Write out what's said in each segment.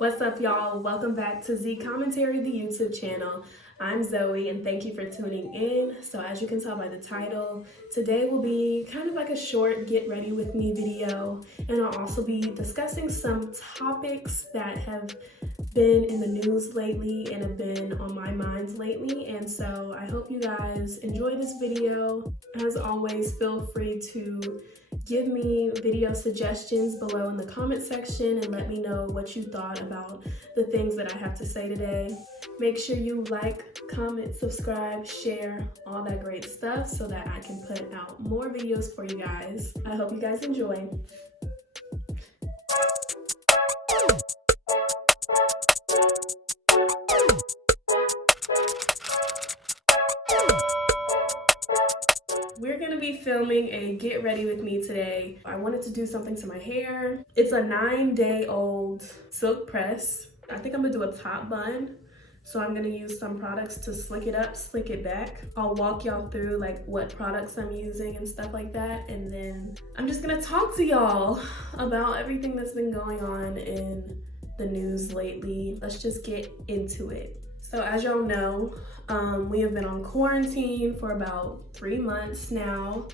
What's up, y'all? Welcome back to Z Commentary, the YouTube channel. I'm Zoe, and thank you for tuning in. So as you can tell by the title, today will be kind of like a short get ready with me video, and I'll also be discussing some topics that have been in the news lately and have been on my minds lately. And so I hope you guys enjoy this video. As always, feel free to give me video suggestions below in the comment section and let me know what you thought about the things that I have to say today. Make sure you like, comment, subscribe, share, all that great stuff so that I can put out more videos for you guys. I hope you guys enjoy. We're gonna be filming a get ready with me today. I wanted to do something to my hair. It's a 9-day-old silk press. I think I'm gonna do a top bun. So I'm gonna use some products to slick it up, slick it back. I'll walk y'all through like what products I'm using and stuff like that. And then I'm just gonna talk to y'all about everything that's been going on in the news lately. Let's just get into it. So as y'all know, we have been on quarantine for about 3 months now.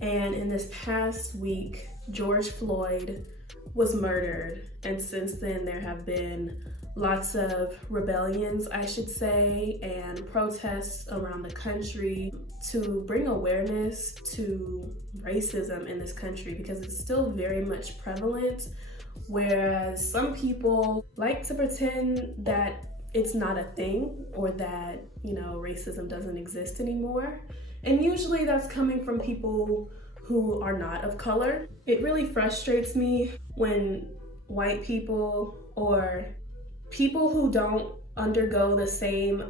And in this past week, George Floyd was murdered. And since then, there have been lots of rebellions, I should say, and protests around the country to bring awareness to racism in this country because it's still very much prevalent. Whereas some people like to pretend that it's not a thing or that, you know, racism doesn't exist anymore. And usually that's coming from people who are not of color. It really frustrates me when white people or people who don't undergo the same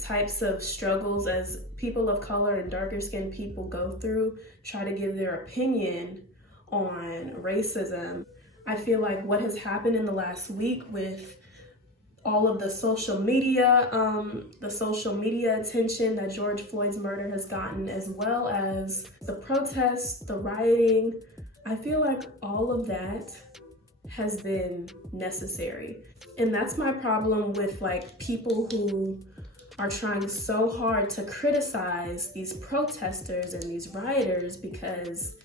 types of struggles as people of color and darker skinned people go through try to give their opinion on racism. I feel like what has happened in the last week with all of the social media attention that George Floyd's murder has gotten, as well as the protests, the rioting, I feel like all of that has been necessary. And that's my problem with like people who are trying so hard to criticize these protesters and these rioters, because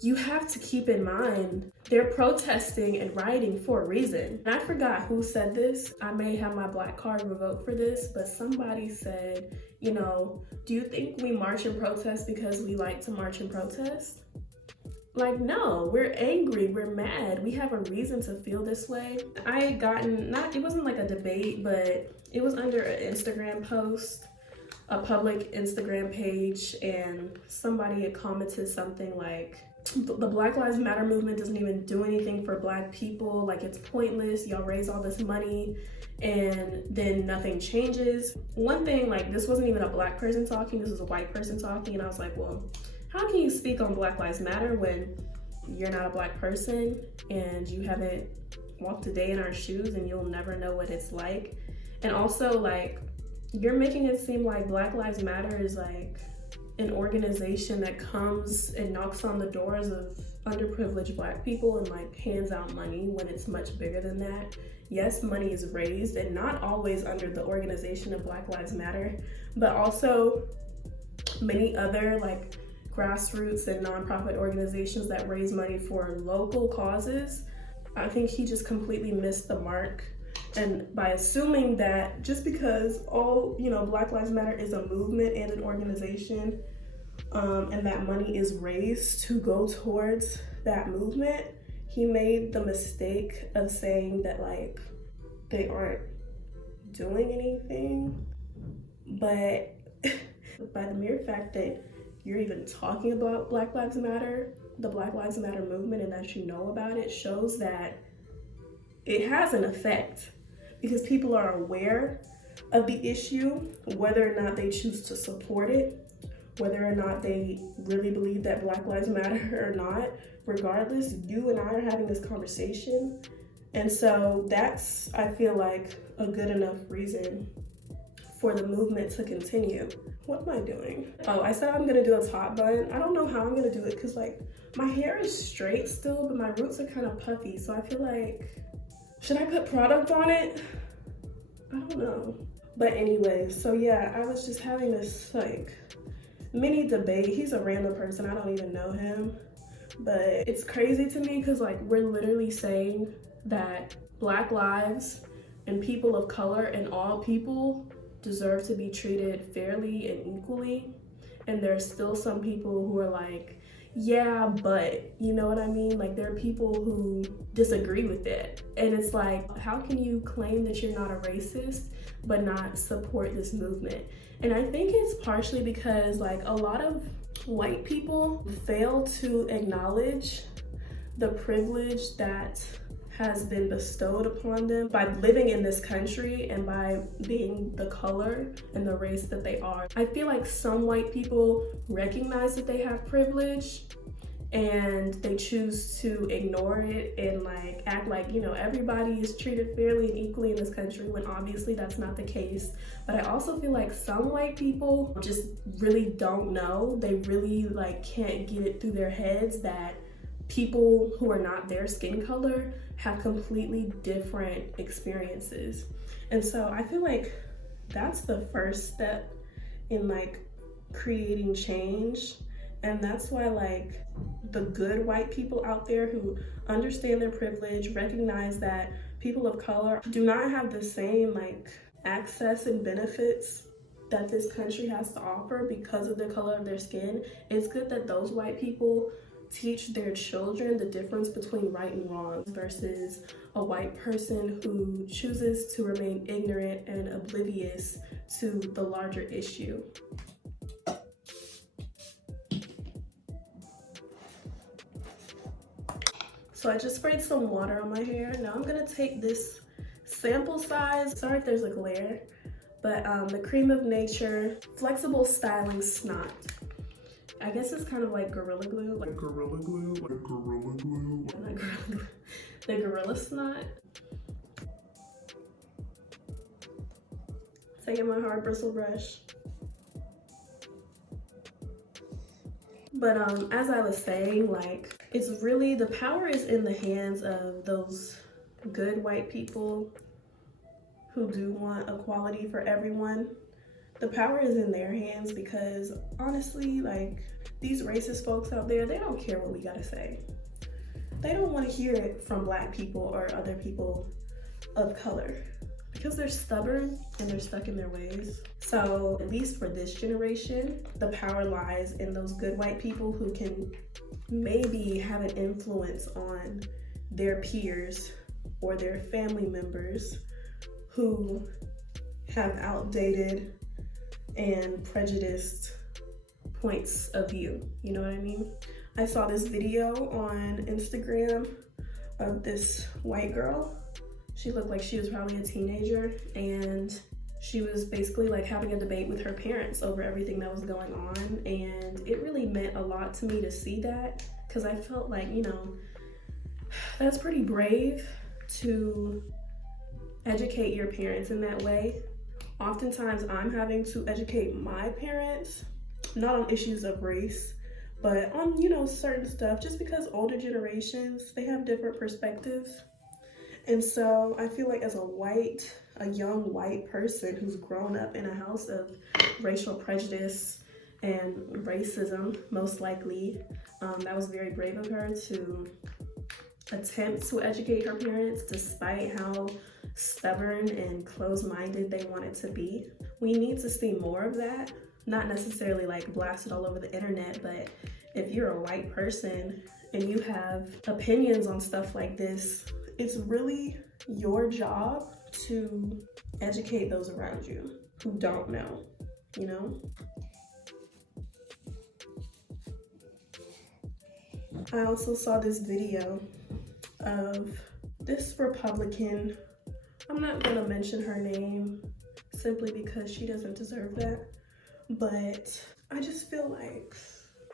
you have to keep in mind they're protesting and rioting for a reason. And I forgot who said this. I may have my black card revoked for this, but somebody said, you know, do you think we march and protest because we like to march and protest? Like, no, we're angry, we're mad, we have a reason to feel this way. I had gotten, it wasn't like a debate, but it was under an Instagram post, a public Instagram page, and somebody had commented something like, the Black Lives Matter movement doesn't even do anything for Black people, like it's pointless, y'all raise all this money and then nothing changes. One thing, like this wasn't even a Black person talking, this was a white person talking, and I was like, well, how can you speak on Black Lives Matter when you're not a Black person and you haven't walked a day in our shoes and you'll never know what it's like? And also, like, you're making it seem like Black Lives Matter is like an organization that comes and knocks on the doors of underprivileged Black people and like hands out money, when it's much bigger than that. Yes, money is raised, and not always under the organization of Black Lives Matter, but also many other like grassroots and nonprofit organizations that raise money for local causes. I think he just completely missed the mark. And by assuming that just because Black Lives Matter is a movement and an organization, and that money is raised to go towards that movement, he made the mistake of saying that like they aren't doing anything. But by the mere fact that you're even talking about Black Lives Matter, the Black Lives Matter movement, and that you know about it, shows that it has an effect, because people are aware of the issue, whether or not they choose to support it, whether or not they really believe that Black Lives Matter or not. Regardless, you and I are having this conversation. And so that's, I feel like, a good enough reason for the movement to continue. What am I doing? Oh, I said I'm gonna do a top bun. I don't know how I'm gonna do it because like my hair is straight still, but my roots are kind of puffy. So I feel like, Should I put product on it? I don't know. But anyway, so yeah, I was just having this like mini debate. He's a random person, I don't even know him. But it's crazy to me because like we're literally saying that Black lives and people of color and all people deserve to be treated fairly and equally. And there's still some people who are like, yeah, but you know what I mean? Like there are people who disagree with it. And it's like, how can you claim that you're not a racist but not support this movement? And I think it's partially because like a lot of white people fail to acknowledge the privilege that has been bestowed upon them by living in this country and by being the color and the race that they are. I feel like some white people recognize that they have privilege and they choose to ignore it and like act like, you know, everybody is treated fairly and equally in this country, when obviously that's not the case. But I also feel like some white people just really don't know. They really like can't get it through their heads that people who are not their skin color have completely different experiences. And so I feel like that's the first step in like creating change. And that's why like the good white people out there who understand their privilege, recognize that people of color do not have the same like access and benefits that this country has to offer because of the color of their skin. It's good that those white people teach their children the difference between right and wrong versus a white person who chooses to remain ignorant and oblivious to the larger issue. So I just sprayed some water on my hair. Now I'm gonna take this sample size, sorry if there's a glare, but the Creme of Nature Flexible Styling SNOT. I guess it's kind of like Gorilla Glue. Like Gorilla Glue? Like Gorilla Glue? Not Gorilla Glue. The Gorilla Snot. Taking my hard bristle brush. But as I was saying, like, it's really, the power is in the hands of those good white people who do want equality for everyone. The power is in their hands because honestly, like, these racist folks out there, they don't care what we gotta say. They don't want to hear it from Black people or other people of color because they're stubborn and they're stuck in their ways. So at least for this generation, the power lies in those good white people who can maybe have an influence on their peers or their family members who have outdated and prejudiced points of view. You know what I mean? I saw this video on Instagram of this white girl. She looked like she was probably a teenager, and she was basically like having a debate with her parents over everything that was going on. And it really meant a lot to me to see that, because I felt like, you know, that's pretty brave to educate your parents in that way. Oftentimes I'm having to educate my parents, not on issues of race, but on, you know, certain stuff, just because older generations, they have different perspectives. And so I feel like as a young white person who's grown up in a house of racial prejudice and racism, most likely, that was very brave of her to attempt to educate her parents despite how stubborn and closed-minded they wanted to be. We need to see more of that, not necessarily like blasted all over the internet, but if you're a white person and you have opinions on stuff like this, it's really your job to educate those around you who don't know, you know? I also saw this video of this Republican. I'm not gonna mention her name simply because she doesn't deserve that, but I just feel like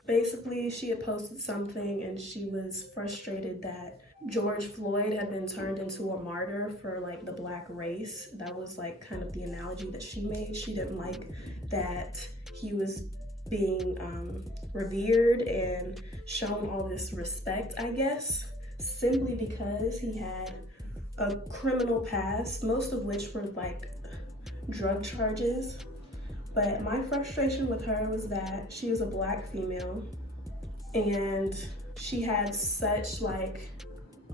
basically she had posted something and she was frustrated that George Floyd had been turned into a martyr for like the Black race. That was like kind of the analogy that she made. She didn't like that he was being revered and shown all this respect, I guess, simply because he had a criminal past, most of which were like drug charges. But my frustration with her was that she was a Black female and she had such like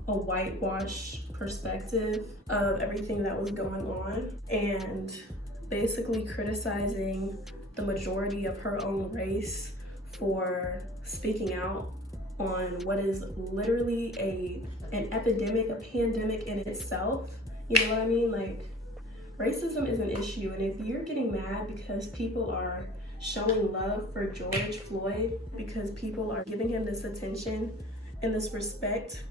a whitewash perspective of everything that was going on, and basically criticizing the majority of her own race for speaking out on what is literally an epidemic, a pandemic in itself. You know what I mean? Like, racism is an issue, and if you're getting mad because people are showing love for George Floyd, because people are giving him this attention and this respect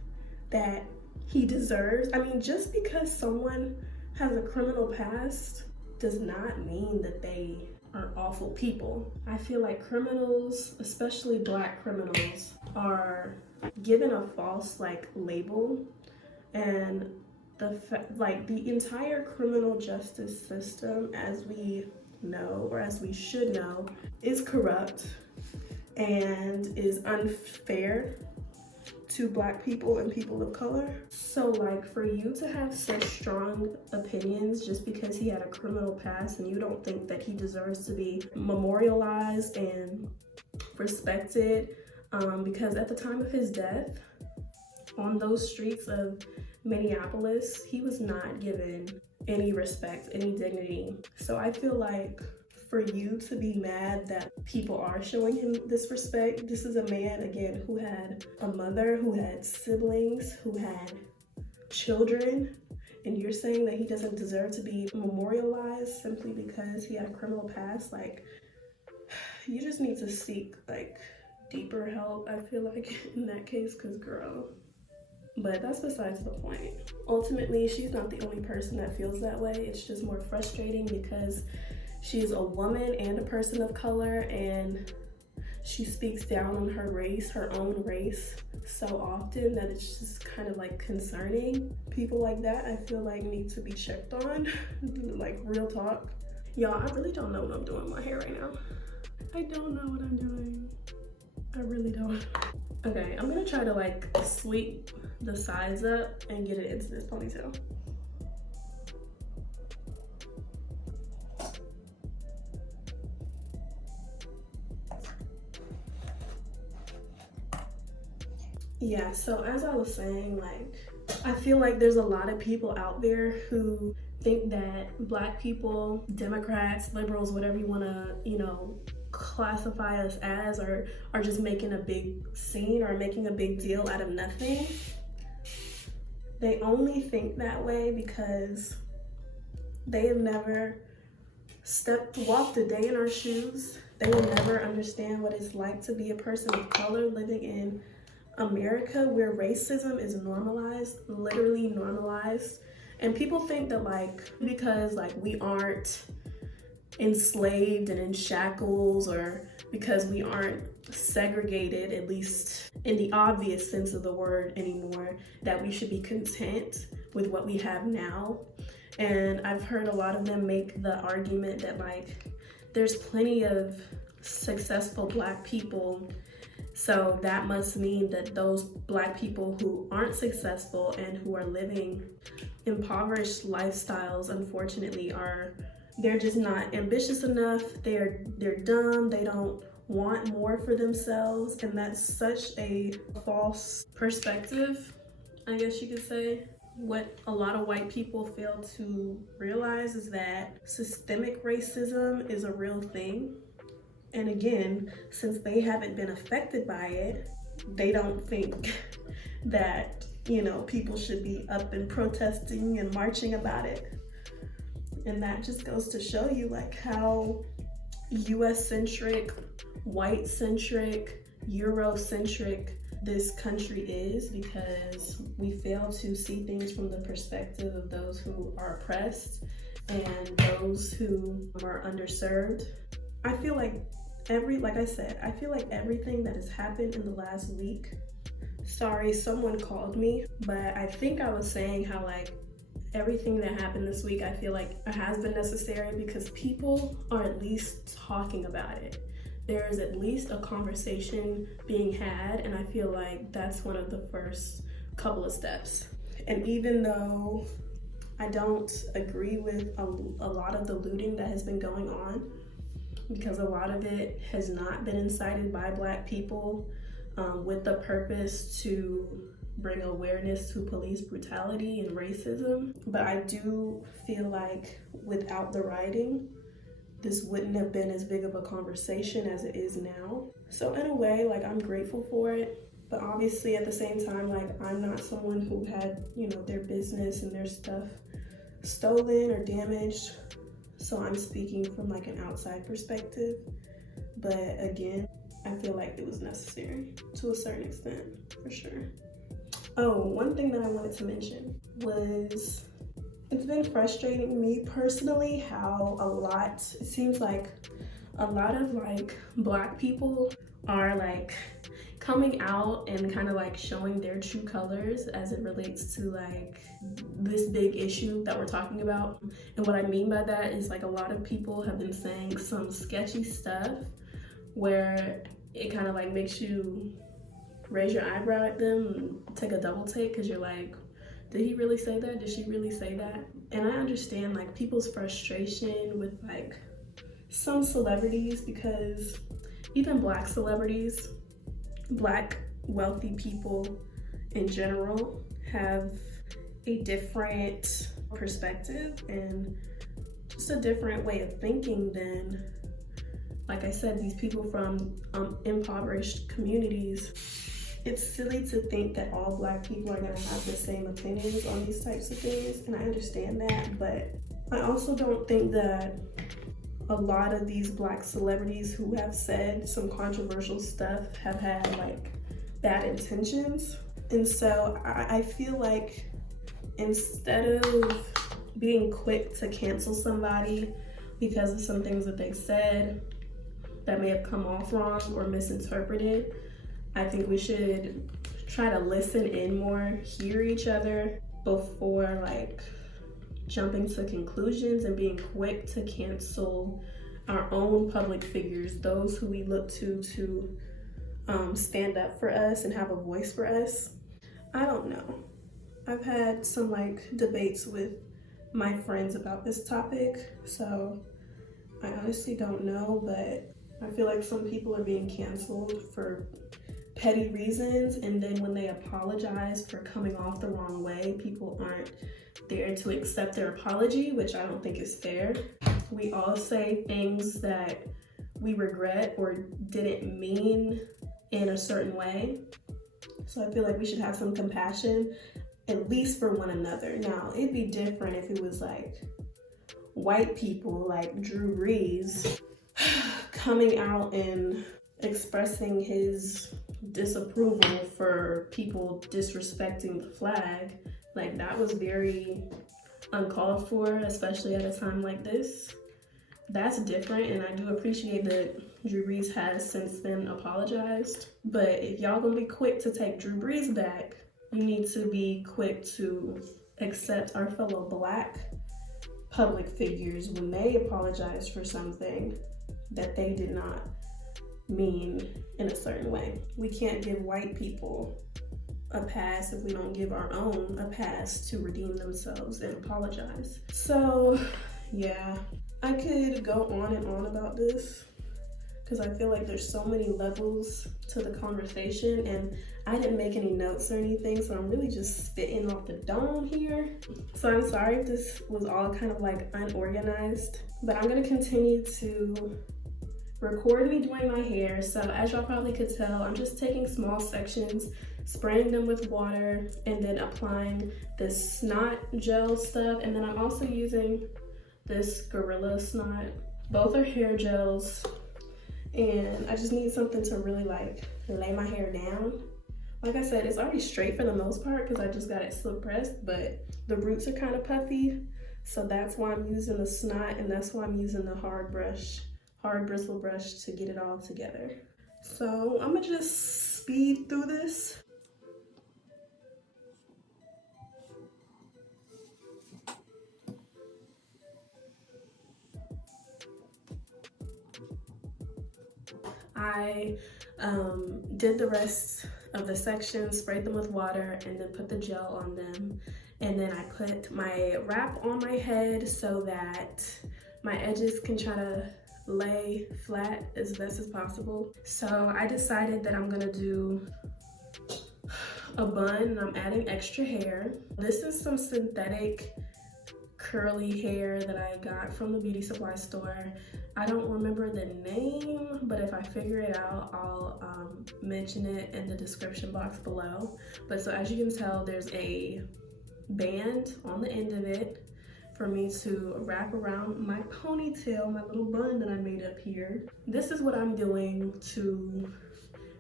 that he deserves. I mean, just because someone has a criminal past does not mean that they are awful people. I feel like criminals, especially Black criminals, are given a false like label, and the entire criminal justice system, as we know, or as we should know, is corrupt and is unfair to Black people and people of color. So like, for you to have such strong opinions just because he had a criminal past and you don't think that he deserves to be memorialized and respected, because at the time of his death on those streets of Minneapolis, he was not given any respect, any dignity. So I feel like for you to be mad that people are showing him this respect, this is a man, again, who had a mother, who had siblings, who had children, and you're saying that he doesn't deserve to be memorialized simply because he had a criminal past. Like, you just need to seek like deeper help, I feel like, in that case, because girl. But that's besides the point. Ultimately, she's not the only person that feels that way. It's just more frustrating because she's a woman and a person of color, and she speaks down on her race, her own race, so often that it's just kind of like concerning. People like that, I feel like, need to be checked on, like real talk. Y'all, I really don't know what I'm doing with my hair right now. I don't know what I'm doing. I really don't. Okay, I'm gonna try to like sweep the sides up and get it into this ponytail. Yeah, so as I was saying, like, I feel like there's a lot of people out there who think that Black people, Democrats, liberals, whatever you wanna, classify us as, are just making a big scene or making a big deal out of nothing. They only think that way because they have never walked a day in our shoes. They will never understand what it's like to be a person of color living in America, where racism is normalized, literally normalized. And people think that because we aren't enslaved and in shackles, or because we aren't segregated, at least in the obvious sense of the word anymore, that we should be content with what we have now. And I've heard a lot of them make the argument that there's plenty of successful Black people, so that must mean that those Black people who aren't successful and who are living impoverished lifestyles, unfortunately, they're just not ambitious enough. They're dumb. They don't want more for themselves. And that's such a false perspective, I guess you could say. What a lot of white people fail to realize is that systemic racism is a real thing. And again, since they haven't been affected by it, they don't think that, people should be up and protesting and marching about it. And that just goes to show you how US-centric, white-centric, Eurocentric this country is, because we fail to see things from the perspective of those who are oppressed and those who are underserved. I feel like I feel like everything that has happened in the last week, sorry, someone called me, but I think I was saying how everything that happened this week, I feel like it has been necessary because people are at least talking about it. There's at least a conversation being had, and I feel like that's one of the first couple of steps. And even though I don't agree with a lot of the looting that has been going on, because a lot of it has not been incited by Black people with the purpose to bring awareness to police brutality and racism. But I do feel like without the rioting, this wouldn't have been as big of a conversation as it is now. So in a way, like, I'm grateful for it, but obviously at the same time, like, I'm not someone who had, you know, their business and their stuff stolen or damaged. So I'm speaking from like an outside perspective. But again, I feel like it was necessary to a certain extent, for sure. Oh, one thing that I wanted to mention was, it's been frustrating me personally how it seems like a lot of like Black people are like coming out and kind of like showing their true colors as it relates to like this big issue that we're talking about. And what I mean by that is, like, a lot of people have been saying some sketchy stuff where it kind of like makes you raise your eyebrow at them and take a double take, because you're like, did he really say that? Did she really say that? And I understand like people's frustration with like some celebrities, because even Black celebrities, Black wealthy people in general, have a different perspective and just a different way of thinking than, like I said, these people from impoverished communities. It's silly to think that all Black people are gonna have the same opinions on these types of things, and I understand that, but I also don't think that a lot of these Black celebrities who have said some controversial stuff have had like bad intentions. And so I feel like instead of being quick to cancel somebody because of some things that they said that may have come off wrong or misinterpreted, I think we should try to listen in more, hear each other before like jumping to conclusions and being quick to cancel our own public figures, those who we look to stand up for us and have a voice for us. I don't know. I've had some like debates with my friends about this topic, so I honestly don't know, but I feel like some people are being canceled for petty reasons, and then when they apologize for coming off the wrong way, people aren't there to accept their apology, which I don't think is fair. We all say things that we regret or didn't mean in a certain way. So I feel like we should have some compassion, at least for one another. Now, it'd be different if it was like white people like Drew Brees coming out and expressing his disapproval for people disrespecting the flag. Like, that was very uncalled for, especially at a time like this. That's different, and I do appreciate that Drew Brees has since then apologized. But if y'all gonna be quick to take Drew Brees back, you need to be quick to accept our fellow Black public figures when they apologize for something that they did not mean in a certain way. We can't give white people a pass if we don't give our own a pass to redeem themselves and apologize. So yeah, I could go on and on about this because I feel like there's so many levels to the conversation, and I didn't make any notes or anything, so I'm really just spitting off the dome here. So I'm sorry if this was all kind of like unorganized, but I'm gonna continue to record me doing my hair. So as y'all probably could tell, I'm just taking small sections, spraying them with water, and then applying this SNOT gel stuff. And then I'm also using this Gorila SNOT. Both are hair gels, and I just need something to really like lay my hair down. Like I said, it's already straight for the most part because I just got it slip pressed, but the roots are kind of puffy. So that's why I'm using the SNOT, and that's why I'm using the hard bristle brush to get it all together. So I'm gonna just speed through this. I did the rest of the sections, sprayed them with water, and then put the gel on them. And then I put my wrap on my head so that my edges can try to lay flat as best as possible. So I decided that I'm gonna do a bun, and I'm adding extra hair. This is some synthetic curly hair that I got from the beauty supply store. I don't remember the name, but if I figure it out, I'll mention it in the description box below. But so as you can tell, there's a band on the end of it for me to wrap around my ponytail, my little bun that I made up here. This is what I'm doing to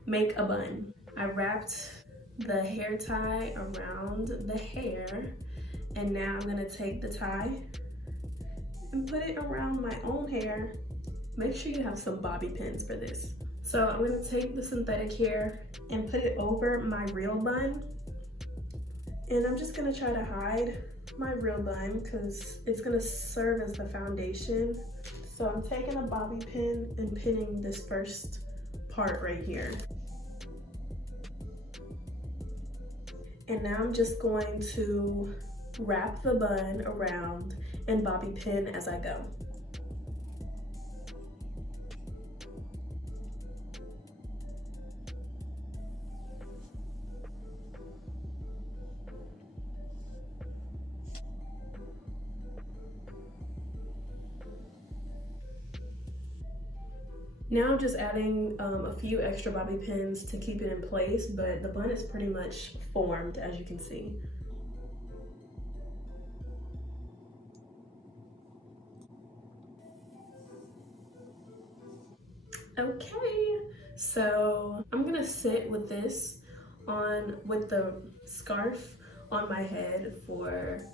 make a bun. I wrapped the hair tie around the hair, and now I'm gonna take the tie and put it around my own hair. Make sure you have some bobby pins for this. So I'm gonna take the synthetic hair and put it over my real bun. And I'm just gonna try to hide my real bun because it's gonna serve as the foundation. So I'm taking a bobby pin and pinning this first part right here. And now I'm just going to wrap the bun around and bobby pin as I go. Now I'm just adding a few extra bobby pins to keep it in place, but the bun is pretty much formed, as you can see. Okay, so I'm gonna sit with this with the scarf on my head for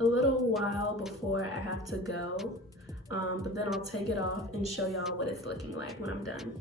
a little while before I have to go. But then I'll take it off and show y'all what it's looking like when I'm done.